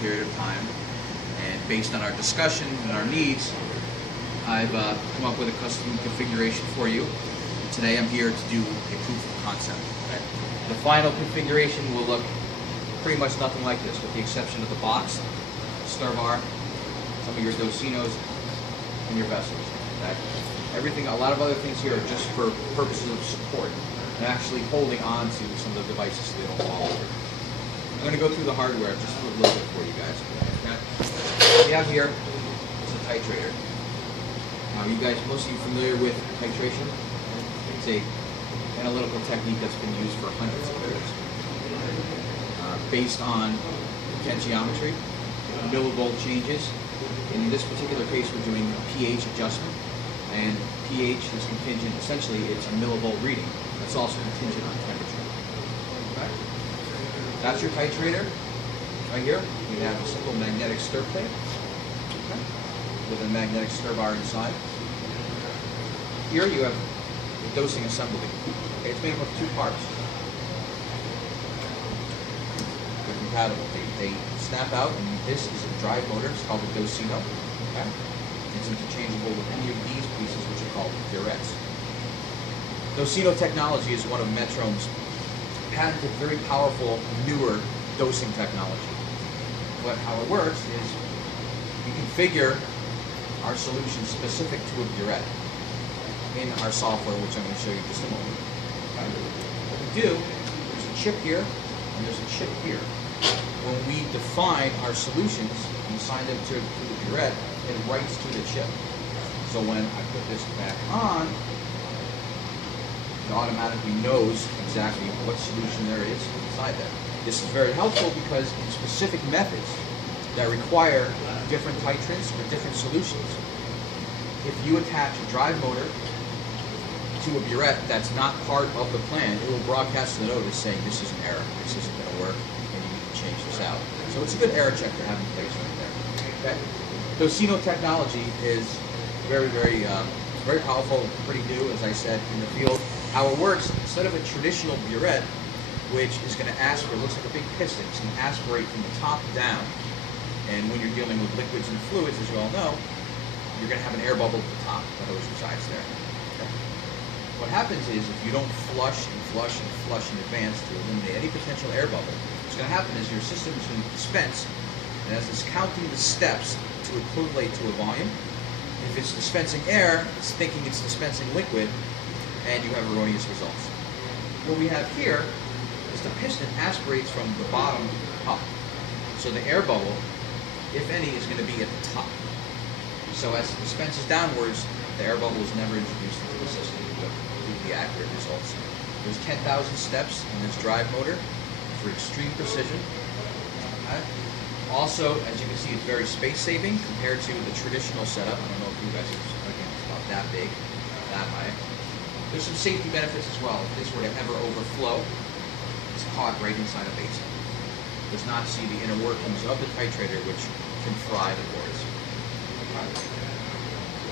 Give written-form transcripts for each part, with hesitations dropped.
period of time, and based on our discussion and our needs, I've come up with a custom configuration for you. And today I'm here to do a proof of concept. Okay? The final configuration will look pretty much nothing like this, with the exception of the box, stir bar, some of your docinos, and your vessels. Okay? Everything, a lot of other things here are just for purposes of support and actually holding on to some of the devices so they don't fall over. I'm going to go through the hardware just for a little bit for you guys. Okay? What we have here is a titrator. Now, you guys, most of you familiar with titration? It's a analytical technique that's been used for hundreds of years. Based on potentiometry, millivolt changes. In this particular case, we're doing a pH adjustment, and pH is contingent. Essentially, it's a millivolt reading. That's also contingent on temperature. Okay? That's your titrator. Right here, we have a simple magnetic stir plate, okay, with a magnetic stir bar inside. Here you have the dosing assembly. Okay, it's made up of two parts. They're compatible. They snap out, and this is a drive motor. It's called a docino. Okay? It's interchangeable with any of these pieces, which are called burettes. Docino technology is one of Metrohm's patented, very powerful, newer dosing technology. How it works is we configure our solution specific to a burette in our software, which I'm going to show you in just a moment. Okay? What we do, there's a chip here and there's a chip here. When we define our solutions and assign them to the burette, it writes to the chip. So when I put this back on, it automatically knows exactly what solution there is inside there. This is very helpful because in specific methods that require different titrants or different solutions, if you attach a drive motor to a burette that's not part of the plan, it will broadcast the notice saying this is an error, this isn't going to work, and you need to change this out. So it's a good error check to have in place right there. Okay? Docino technology is very, very powerful, pretty new, as I said, in the field. How it works, instead of a traditional burette, which is going to aspirate, looks like a big piston, it's going to aspirate from the top down. And when you're dealing with liquids and fluids, as you all know, you're going to have an air bubble at the top that always resides there. Okay? What happens is, if you don't flush and flush and flush in advance to eliminate any potential air bubble, what's going to happen is your system is going to dispense, and as it's counting the steps to equivalent to a volume, if it's dispensing air, it's thinking it's dispensing liquid, and you have erroneous results. What we have here is the piston aspirates from the bottom up. So the air bubble, if any, is going to be at the top. So as it dispenses downwards, the air bubble is never introduced into the system with completely accurate results. There's 10,000 steps in this drive motor for extreme precision. Okay. Also, as you can see, it's very space-saving compared to the traditional setup. I don't know if you guys are, again, it's about that big, that high. There's some safety benefits as well. If this were to ever overflow, it's caught right inside a basin. It does not see the inner workings of the titrator, which can fry the boards. Okay.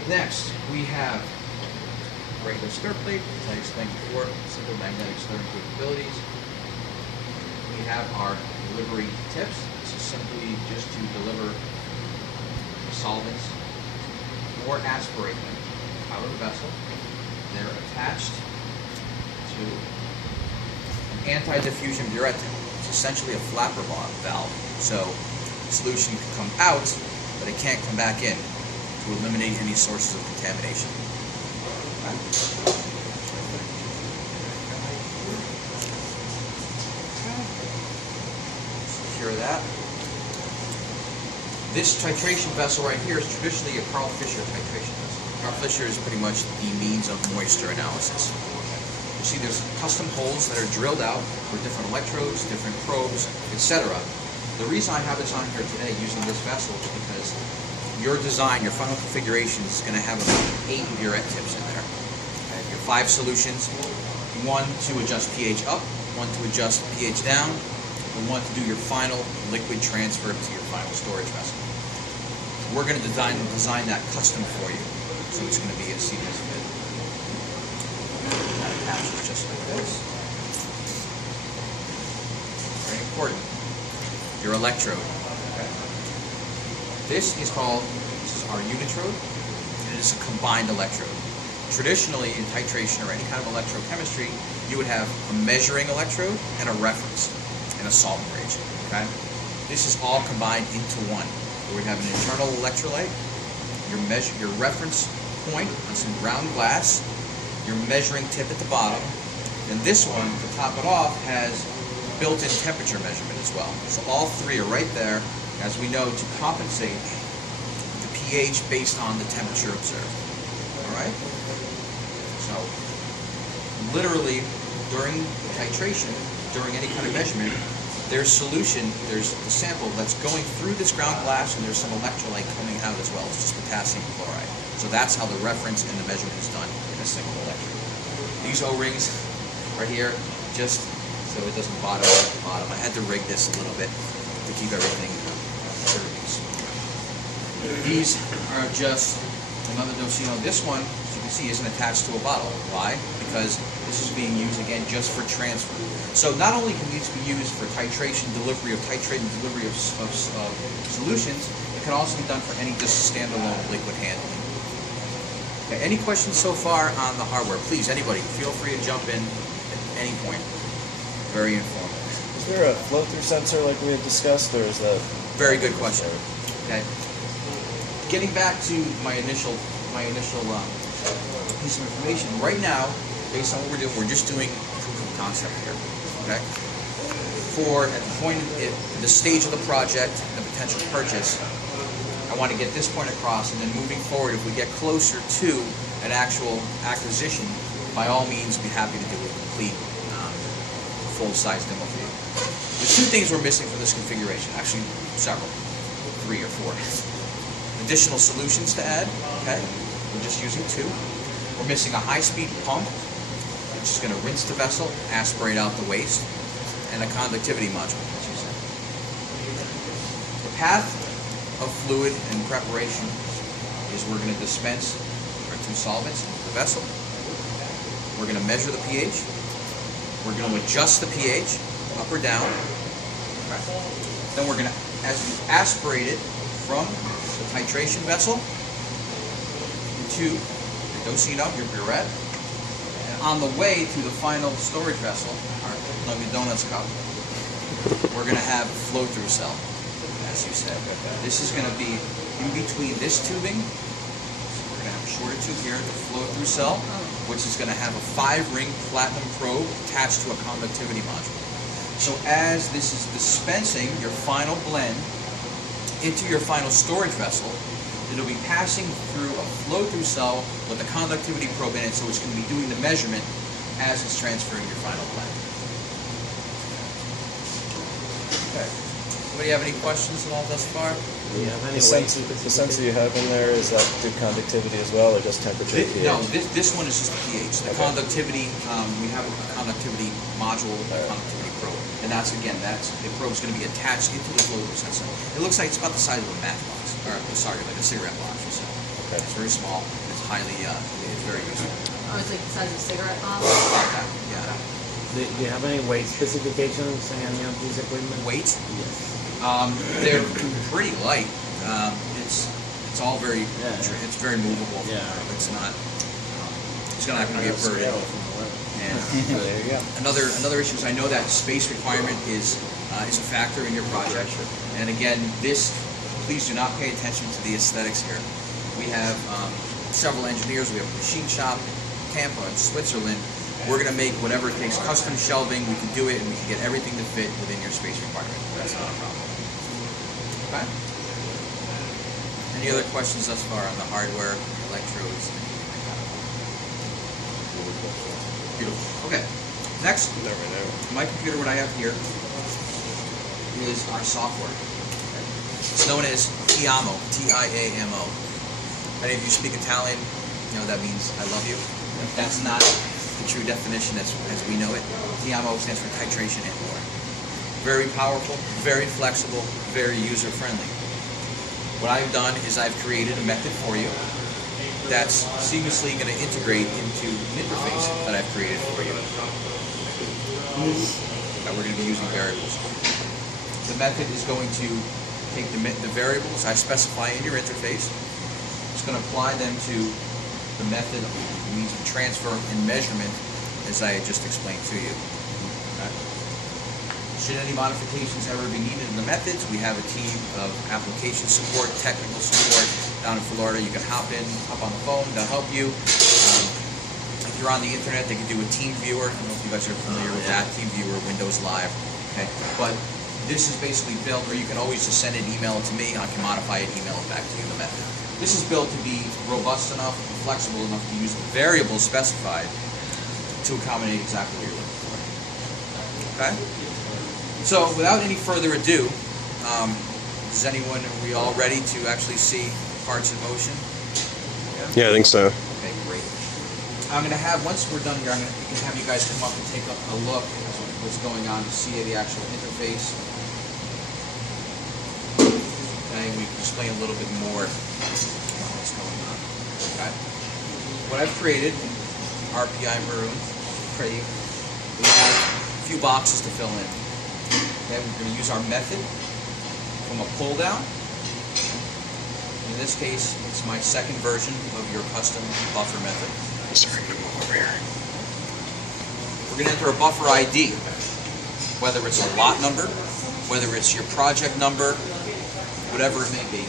Next, we have regular stir plate, as I explained before, simple magnetic stirring capabilities. We have our delivery tips. This is simply just to deliver solvents or aspirate them out of the vessel. They're attached to an anti-diffusion burette. It's essentially a flapper valve. So the solution can come out, but it can't come back in to eliminate any sources of contamination. Okay. Secure that. This titration vessel right here is traditionally a Carl Fisher titration vessel. Carl Fisher is pretty much the means of moisture analysis. You see there's custom holes that are drilled out for different electrodes, different probes, etc. The reason I have this on here today using this vessel is because your design, your final configuration is going to have about 8 burette tips in there. Okay, your 5 solutions, 1 to adjust pH up, 1 to adjust pH down, and 1 to do your final liquid transfer to your final storage vessel. We're going to design that custom for you. So it's going to be a seamless fit. That attaches just like this. Very important. Your electrode. Okay. This is our unitrode, and it is a combined electrode. Traditionally, in titration or any kind of electrochemistry, you would have a measuring electrode and a reference and a solvent reagent. Okay? This is all combined into one. Where we have an internal electrolyte, your reference point on some ground glass, your measuring tip at the bottom, and this one, to top it off, has built-in temperature measurement as well. So all three are right there, as we know, to compensate the pH based on the temperature observed. Alright? So, literally, during titration, during any kind of measurement, there's solution, there's a sample that's going through this ground glass, and there's some electrolyte coming out as well. It's just potassium chloride. So that's how the reference and the measurement is done in a single electrode. These O-rings right here, just so it doesn't bottom out at the bottom. I had to rig this a little bit to keep everything serious. These are just another Docino. This one, as you can see, isn't attached to a bottle. Why? Because this is being used, again, just for transfer. So not only can these be used for titration, delivery of solutions, it can also be done for any just standalone liquid handling. Okay, any questions so far on the hardware? Please, anybody, feel free to jump in at any point. Very informative. Is there a flow-through sensor like we had discussed, or is that... Very good question. Okay. Getting back to my initial piece of information, right now, based on what we're doing, we're just doing proof of concept here. Okay? For at the point, at the stage of the project, the potential purchase, I want to get this point across, and then moving forward, if we get closer to an actual acquisition, by all means, be happy to do a complete full-size demo for you. There's two things we're missing for this configuration. Actually, several. 3 or 4. Additional solutions to add. Okay? We're just using 2. We're missing a high-speed pump, which is going to rinse the vessel, aspirate out the waste, and a conductivity module, as you said. The path of fluid and preparation is we're going to dispense our 2 solvents into the vessel. We're going to measure the pH. We're going to adjust the pH up or down. Okay. Then we're going to, as we aspirate it from the titration vessel into the Docino, your burette, and on the way to the final storage vessel, our Dunkin' Donuts cup, we're going to have a flow-through cell, as you said. This is going to be in between this tubing. We're going to have a shorter tube here, the flow-through cell, which is going to have a 5-ring platinum probe attached to a conductivity module. So as this is dispensing your final blend into your final storage vessel, it'll be passing through a flow-through cell with a conductivity probe in it, so it's going to be doing the measurement as it's transferring your final blend. Okay. Anybody have any questions at all thus far? The sensor you have in there, is that do conductivity as well, or just temperature? No, this one is just the pH. The conductivity, we have a conductivity module, conductivity probe, and the probe is going to be attached into the flow-through sensor. It looks like it's about the size of a matchbox, or sorry, like a cigarette box or so. Okay. It's very small. It's highly, it's very useful. Oh, it's like the size of a cigarette box? Yeah. Do you have any weight specifications on any of these equipment? Weight? Yes. They're pretty light. It's all very, it's very movable. Yeah. It's not going to be a burden. And There you go. another issue is I know that space requirement is a factor in your project. And again, please do not pay attention to the aesthetics here. We have several engineers. We have a machine shop in Tampa in Switzerland. We're going to make whatever it takes, custom shelving. We can do it, and we can get everything to fit within your space requirement. That's not a problem. Okay? Any other questions thus far on the hardware, electrodes, anything like that? Beautiful. Okay. Next, my computer, what I have here is our software. It's known as Tiamo, T-I-A-M-O. If any of you speak Italian, you know that means I love you. That's not the true definition as we know it. Tiamo stands for titration and more. Very powerful, very flexible, very user-friendly. What I've done is I've created a method for you that's seamlessly going to integrate into an interface that I've created for you. That we're going to be using variables. The method is going to take the variables I specify in your interface. It's going to apply them to the method of means of transfer and measurement as I had just explained to you. Okay. Should any modifications ever be needed in the methods, we have a team of application support, technical support down in Florida. You can hop on the phone, they'll help you. If you're on the internet, they can do a team viewer. I don't know if you guys are familiar with that, team viewer, Windows Live. Okay. But this is basically built, or you can always just send an email to me, I can modify it, email it back to you in the method. This is built to be robust enough and flexible enough to use the variables specified to accommodate exactly what you're looking for. Okay? So, without any further ado, are we all ready to actually see parts in motion? Yeah, I think so. Okay, great. I'm going to have, once we're done here, we can have you guys come up and take a look at what's going on to see the actual interface. Okay, we can explain a little bit more what's going on. Okay. What I've created in RPI Maroon, we have a few boxes to fill in. Okay, we're going to use our method from a pull down. In this case, it's my second version of your custom buffer method. Sorry, I'm over here. We're going to enter a buffer ID, whether it's a lot number, whether it's your project number, whatever it may be.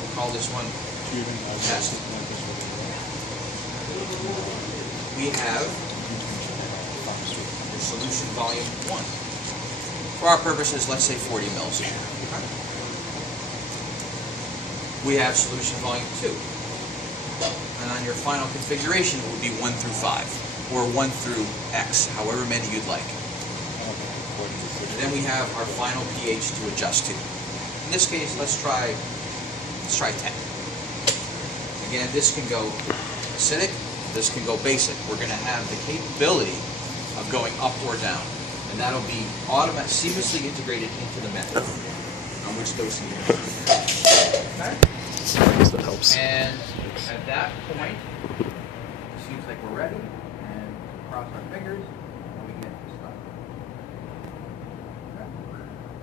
We'll call this one test. We have the solution volume 1. For our purposes, let's say 40 mils. We have solution volume 2. And on your final configuration, it would be 1 through 5, or 1 through X, however many you'd like. Then we have our final pH to adjust to. In this case, let's try 10. Again, this can go acidic, this can go basic. We're going to have the capability of going up or down, and that'll be seamlessly integrated into the method on which dosing you're doing. Okay? That helps. And at that point, it seems like we're ready, and cross our fingers, and we get this done. Okay.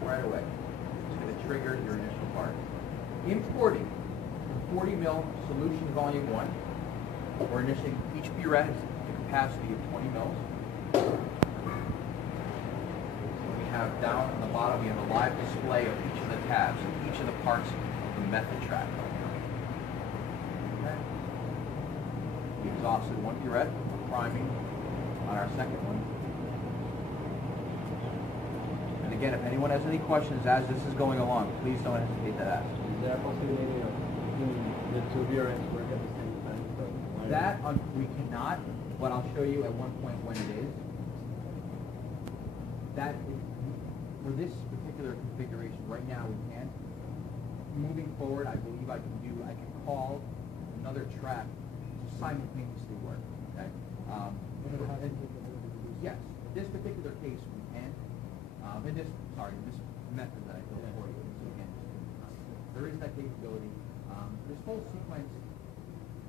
Right away. It's going to trigger your initial part. Importing 40 mil solution volume 1. We're initiating each burette has a capacity of 20 mils. We have down on the bottom, we have a live display of each of the tabs and each of the parts of the method track. Okay. We exhausted one burette, priming on our second one. And again, if anyone has any questions as this is going along, please don't hesitate to ask. Is there a possibility of doing the two burettes work at the same time? That we cannot, but I'll show you at one point when it is. That is, for this particular configuration, right now we can't. Moving forward, I believe I can call another track to simultaneously work. Okay. Yes, in this particular case we can. In this method that I built for you. So again, there is that capability. This whole sequence,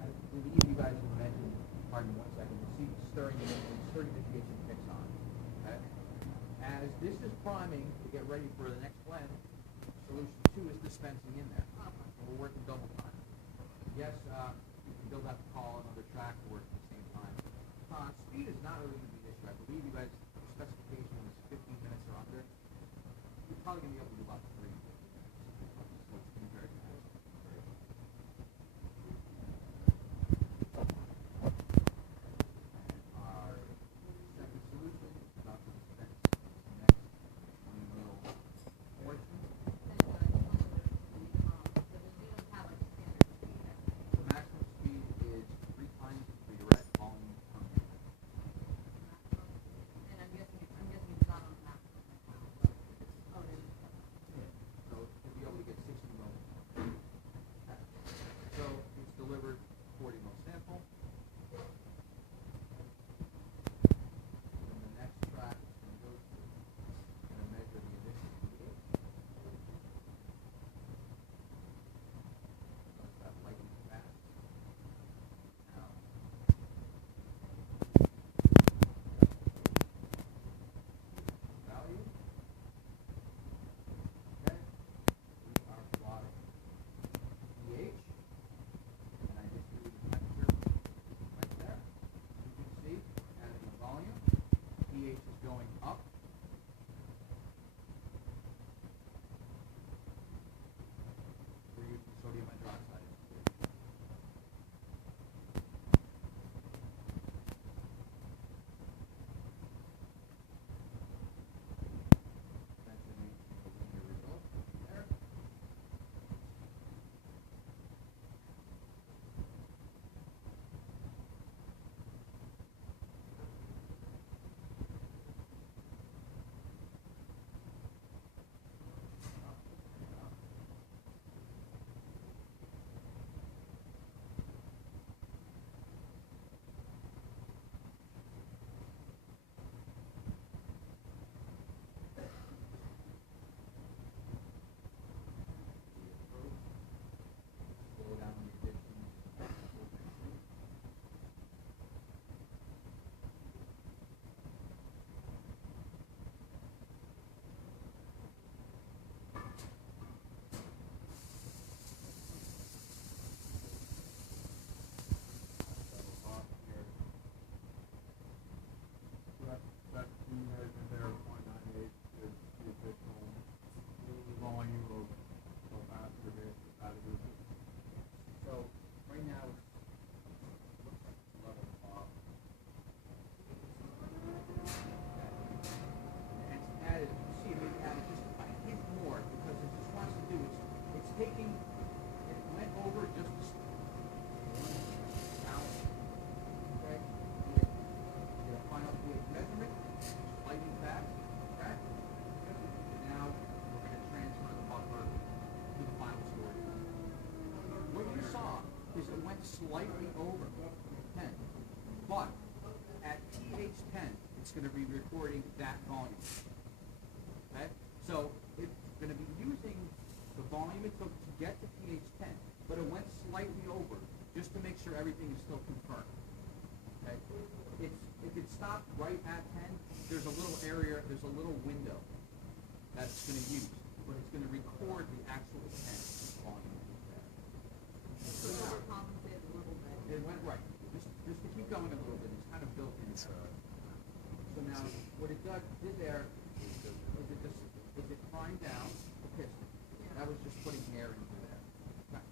I believe you guys have mentioned, pardon me 1 second, the stirring to get your mix on. Okay? As this is priming to get ready for the next blend, solution 2 is dispensing in there. And we're working double time. Yes, you can build out the call another track to work at the same time. Speed is not really going to be an issue. I believe you guys, the specification is 15 minutes or under. You're probably going to be able to do about 3. So it's going to be very fast. Our second solution is about to dispense the next 20 mil portion. The maximum speed is 3 times the burette volume per minute. And I'm guessing it's not on the map. Oh, it is. went slightly over 10. But at pH 10, it's going to be recording that volume. Okay? So it's going to be using the volume it took to get to pH 10, but it went slightly over just to make sure everything is still confirmed. Okay? If it stopped right at 10, there's a little area, there's a little window that it's going to use, but it's going to record the actual 10 volume. So it overcompensated a little bit. It went right. Just to keep going a little bit, it's kind of built in. So now, what it did there is it primed down the piston. That was just putting air into there. Okay.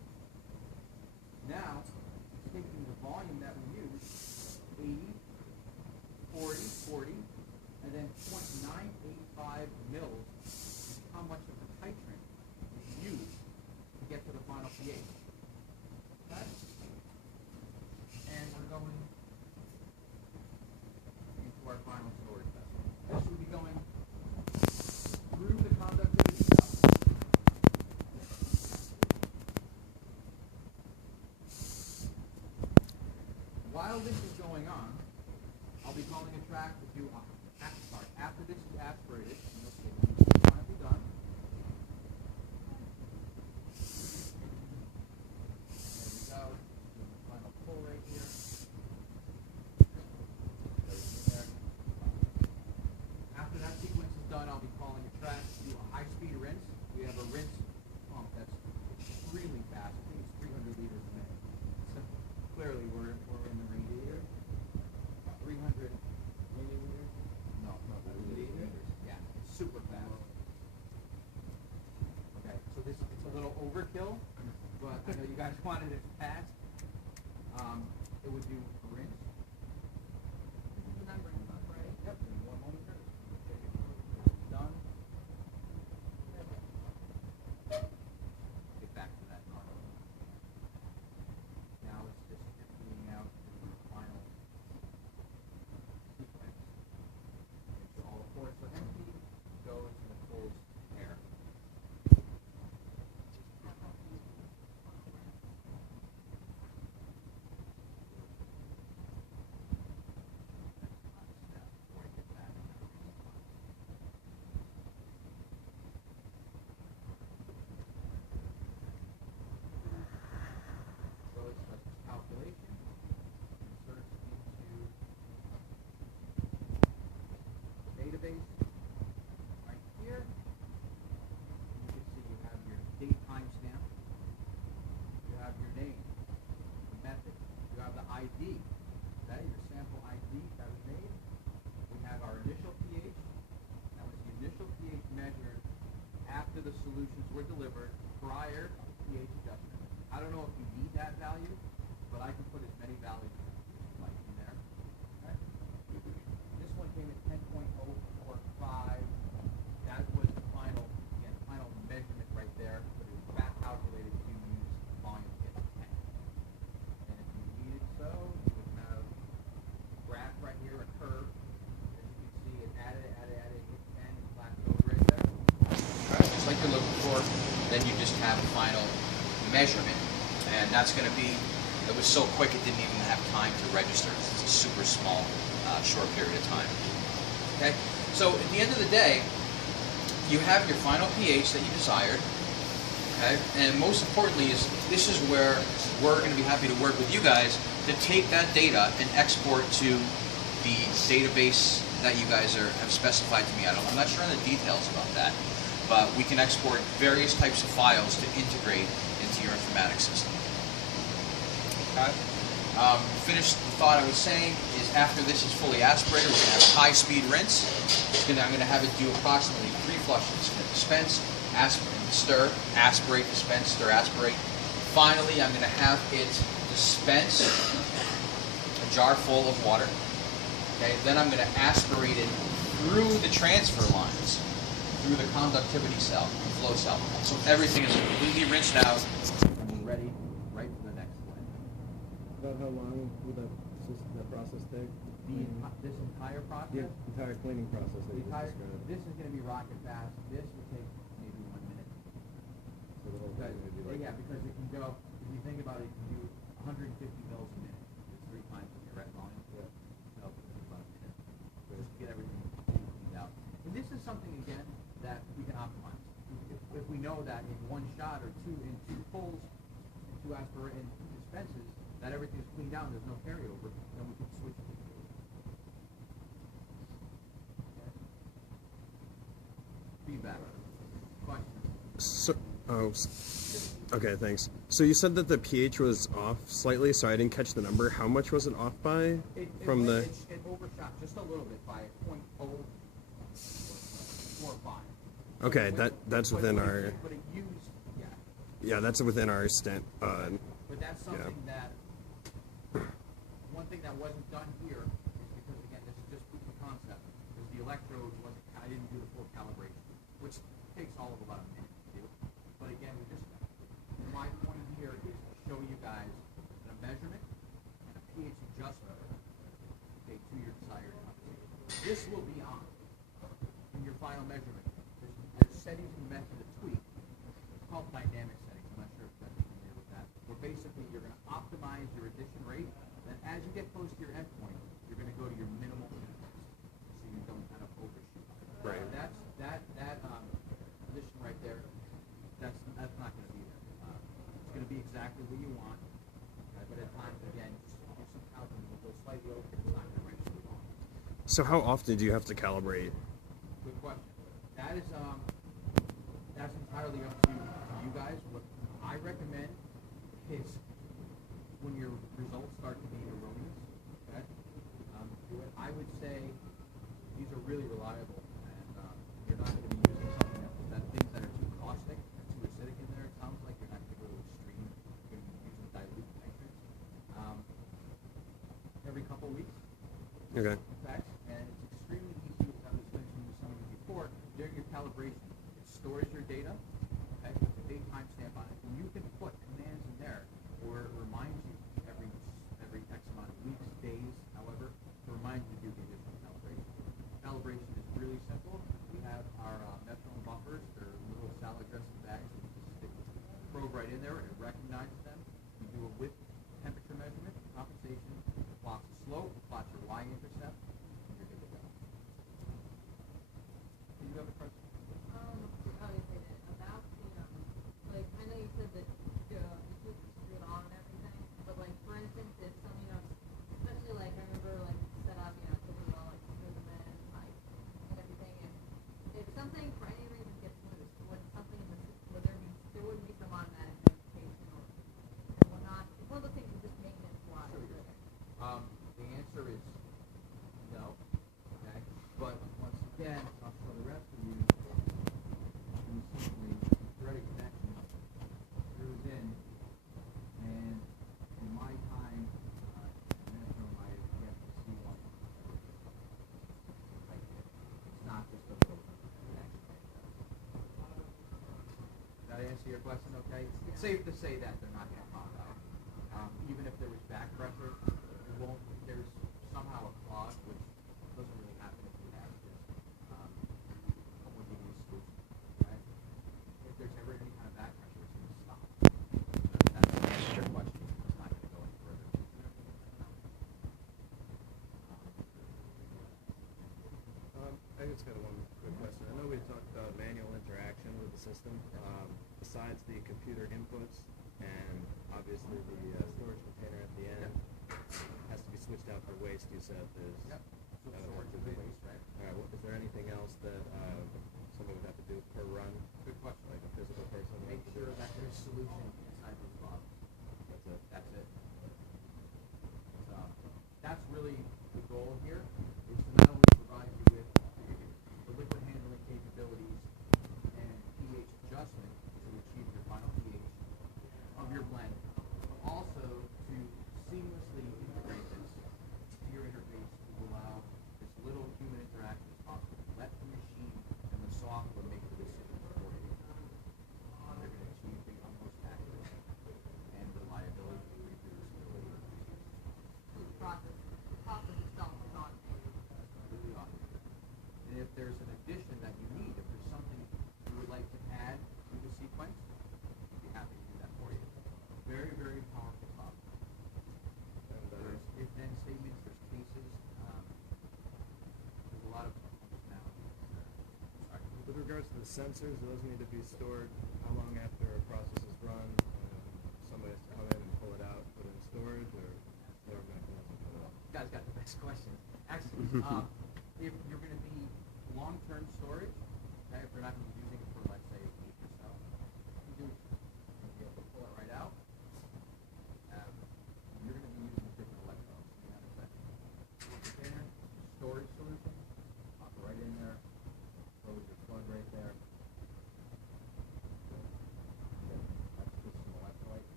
Now, it's taking the volume that we used, 80, 40, 40, and then 0.985 mils is how much of the titrant is used to get to the final pH. Okay? And we're going into our final storage vessel. This will be going through the conductivity cell. While this is going on, I'll be calling a track to do after this is aspirated, and you'll see it's finally done. There we go. Do the final pull right here. There. After that sequence is done, I'll be calling a track to do a high-speed rinse. We have a rinse pump that's extremely fast. I think it's 300 liters a minute. So clearly we're in the range here. 300 milliliters? No, milliliters. Yeah, it's super fast. Okay, so it's a little overkill, but I know you guys wanted it fast. It would do a rinse. Remember, right? Yep, in 1 moment. It's done. Get back to that normal. Now it's just emptying out the final sequence. So all the ports are empty, goes and it pulls air. So it's a calculation, inserts into the database right here. You can see you have your date timestamp, you have your name, the method, you have the ID, okay, your sample ID that was made. We have our initial pH. That was the initial pH measured after the solutions were delivered prior to pH adjustment. I don't know if you need that value, but I can put as many values as you like in there. Okay? This one came at 10.045. That was the final, again, final measurement right there, but it was back calculated to use volume to get to 10. And if you needed so, you would have a graph right here, a curve. As you can see, it added, hit 10, and plateaued right there. All right, just like you're looking for, then you just have a final measurement, and that's going to be, it was so quick it didn't even have time to register. It's a super small, short period of time. Okay, so at the end of the day, you have your final pH that you desired, okay, and most importantly is, this is where we're going to be happy to work with you guys to take that data and export to the database that you guys have specified to me. I'm not sure on the details about that, but we can export various types of files to integrate into your informatics system. Okay. Finish the thought I was saying is after this is fully aspirated, we're going to have a high-speed rinse. I'm going to have it do approximately 3 flushes. It's going to dispense, aspirate, stir, aspirate, dispense, stir, aspirate. Finally, I'm going to have it dispense a jar full of water. Okay. Then I'm going to aspirate it through the transfer lines, through the conductivity cell, the flow cell. So everything is completely rinsed out and we're ready right for the next one. About how long would that process take? This entire The process? entire cleaning process that you just described. This is going to be rocket fast. This will take maybe 1 minute. So the whole thing would be like... Yeah, because it can go, if you think about it, you can do 150 mils a minute. It's 3 times the direct volume. Yeah. So it's about a minute. Just to get everything cleaned out. And this is something again that we can optimize. If we know that in one shot or in two pulls, two aspirate and dispenses, that everything is cleaned out and there's no carryover, then we can switch it. Feedback. Questions? So, okay, thanks. So you said that the pH was off slightly, so I didn't catch the number. How much was it off by It overshot just a little bit by 0.045. Okay, that's within our. But it used, yeah. Yeah, that's within our stent. But that's something that, one thing that wasn't done here is because, again, this is just proof of concept, because the electrode wasn't, I didn't do the full calibration, which takes all of about a minute to do. But again, my point here is to show you guys that a measurement and a pH adjustment, okay, to your desired concentration. This will be on in your final measurement. There's settings in the method to tweak. It's called dynamic settings. I'm not sure if that's familiar with that. Where basically you're going to optimize your addition rate. Then as you get close to your endpoint, you're going to go to your minimal inputs, so you don't kind of overshoot. Right. That addition right there, that's not going to be there. It's going to be exactly what you want. Okay? But at times, again, just give some counting. It will go slightly over. It's not going to register wrong. So how often do you have to calibrate? Good question. That is that's entirely up to you guys. What I recommend is when your results start to be erroneous, okay? I would say these are really reliable, and you're not going to be using something that things that are too caustic or too acidic in there. It sounds like you're not going to go to extreme. You're going to be using dilute nitrates every couple of weeks. Okay. Okay, and it's extremely easy, as I was mentioning to some of you before, during your calibration. It stores your data, okay, with a date timestamp on it, and you can put commands in there, or it reminds you every X amount of weeks, days, however, to remind you to do the additional calibration. Calibration is really simple. We have our Metrohm buffers. They're little salad dressing bags. We just stick the probe right in there, and it recognizes them. You do a width temperature measurement, compensation, plots the slope, plots your y-intercept, and you're good to go. Do you have a question? Obviously, about the, like, I know you said that the tube is screwed on and everything, but, like, for instance, if some, especially, like, I remember, like, set up, taking all, like, screws them in, like, and everything, and if something, for any reason, gets loose, would something in the system, there wouldn't be some automatic notification or whatnot? It's one of the things that just maintenance-wise. Sure. The answer is no, okay? But once again, I'll show the rest of you. You simply thread a connection screws in, and in my time, Metrohm, I have yet to see one like this. It's not just a little connection like that. Did that answer your question okay? It's safe to say that they're not going to pop out. Even if there was back pressure, it won't. There's somehow a clog, which doesn't really happen if you have this. When you use screws, right? If there's ever any kind of back pressure, it's going to stop. That's your question. It's not going to go any further. I just got one quick question. I know we talked about manual interaction with the system. Besides the computer inputs and obviously the storage container at the end has to be switched out for waste. You said there's Yep. So that would storage have of to be- waste, right? All right. Well, is there anything else that somebody would have to do per run, Good question. like a physical person? would Make have to do? sure that there's solution inside those bottles. That's it. That's it. So that's really the goal here, is to not only provide you with the liquid handling capabilities and pH adjustment to achieve your final pH of your blend, but also to seamlessly integrate this to your interface to allow as little human interaction as possible. Let the machine and the software make the decision for you. They're going to achieve the utmost accuracy. regards to the sensors, those need to be stored how long after a process is run? Somebody has to come in and pull it out, put it in storage, or is there a mechanism for that? You guys got the best questions. Actually, if you're going to be long-term storage, okay, if you're not going to be using it for, let's say, a week or so, you do you'll be able to pull it right out. You're going to be using different electrodes. You have a container, storage solution, pop it right in there, close your plug right there. That's just some electrolyte.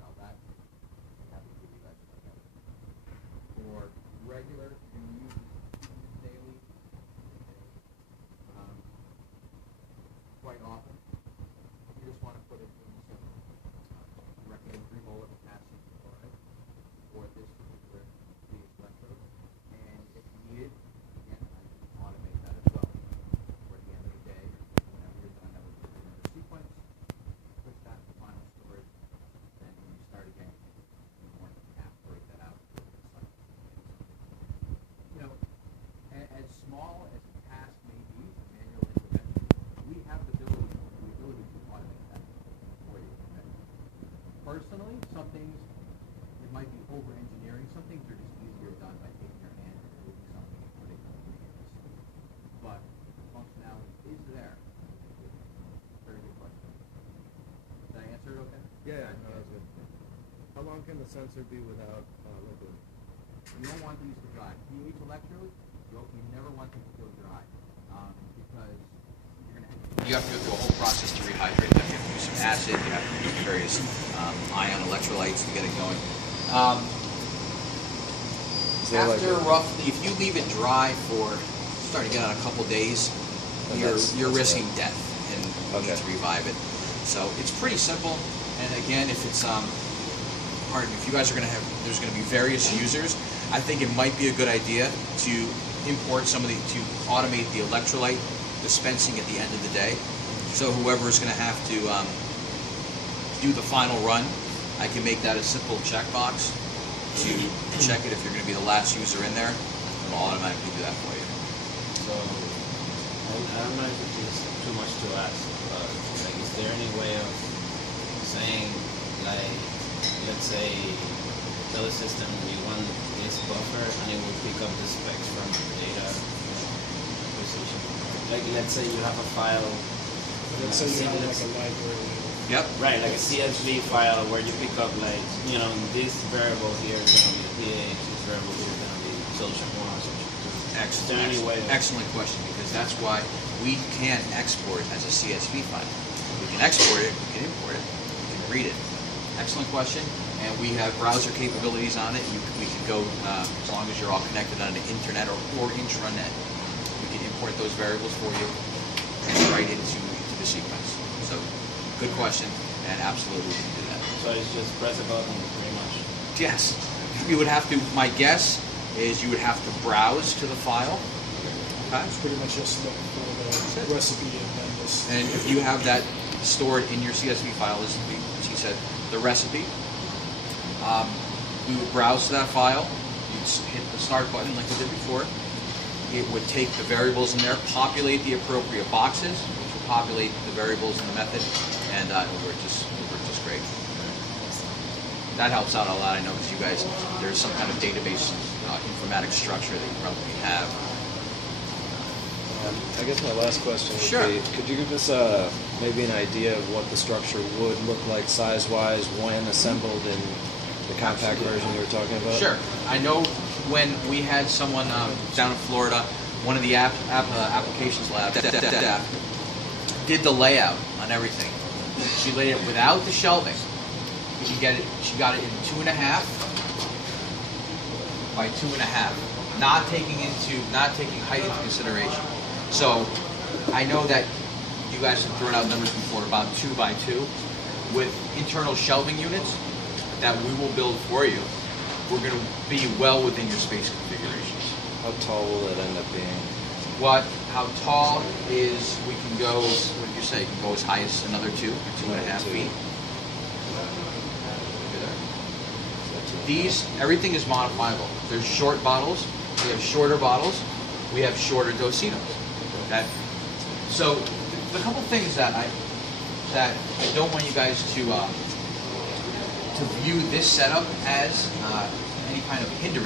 Now that, I'm happy to give you guys one of those. For regular, you use it daily, quite often. You just want to put it in some recommend 3 molar potassium chloride for this particular pH electrode. And if needed, again, I can automate that as well. Or at the end of the day, whenever you're done that with the sequence, push that to final storage. Then when you start again, you want to break that out. You know, as small as the task may be, manual intervention, we have the ability to automate that for you. Okay? Personally, some things, it might be over-engineering. Some things are just easier done by taking your hand and moving something and putting it in the system. But the functionality is there. Very good question. Did I answer it okay? Yeah, no, that's good. How long can the sensor be without liquid? You don't want these to dry. pH electrodes, you never want them to go dry because you have to go through a whole process to rehydrate them. You have to use some acid, you have to use various ion electrolytes to get it going. After roughly, if you leave it dry for starting to get on a couple days, you're risking death and you need to revive it. So it's pretty simple. And again, if it's if you guys are going to have, there's going to be various users. I think it might be a good idea to import to automate the electrolyte dispensing at the end of the day. So whoever is going to have to do the final run, I can make that a simple checkbox to check it if you're going to be the last user in there. It'll automatically do that for you. So, I don't know if it is too much to ask, but like, is there any way of saying, like, let's say, tell the system we want this buffer and it will pick up the specs from data acquisition? Like, let's say you have a file. Let's say you have like a library. Yep. Right, like a CSV file where you pick up, like, you know, this variable here is going to be pH, this variable here is going to be solution 1, solution 2. Excellent question, because that's why we can't export as a CSV file. We can export it, we can import it, we can read it. Excellent question, and we have browser capabilities on it. We can go, as long as you're all connected on the internet or intranet, we can import those variables for you and write into the sequence. So, good question, and absolutely we can do that. So it's just press a button, pretty much? Yes. You would have to, my guess is you would have to browse to the file. Okay. It's pretty much just look for the recipe and then just... And if you have that stored in your CSV file, as he said, the recipe, we would browse to that file, you'd hit the start button like we did before, it would take the variables in there, populate the appropriate boxes, which will populate the variables in the method, and it worked just great. That helps out a lot, I know, because you guys, there's some kind of database informatics structure that you probably have. I guess my last question would be, could you give us maybe an idea of what the structure would look like size-wise when assembled in the compact version you were talking about? Sure. I know when we had someone down in Florida, one of the applications lab did the layout on everything. She laid it without the shelving. She got it in 2.5 by 2.5, not taking height into consideration. So I know that you guys have thrown out numbers before, about 2 by 2 with internal shelving units that we will build for you. We're going to be well within your space configurations. How tall will it end up being? How tall is, we can go, what did you say, you can go as high as another 2.5 feet. These, everything is modifiable. There's short bottles, we have shorter bottles, we have shorter dosinos. That So the couple things that I don't want you guys to view this setup as any kind of hindrance.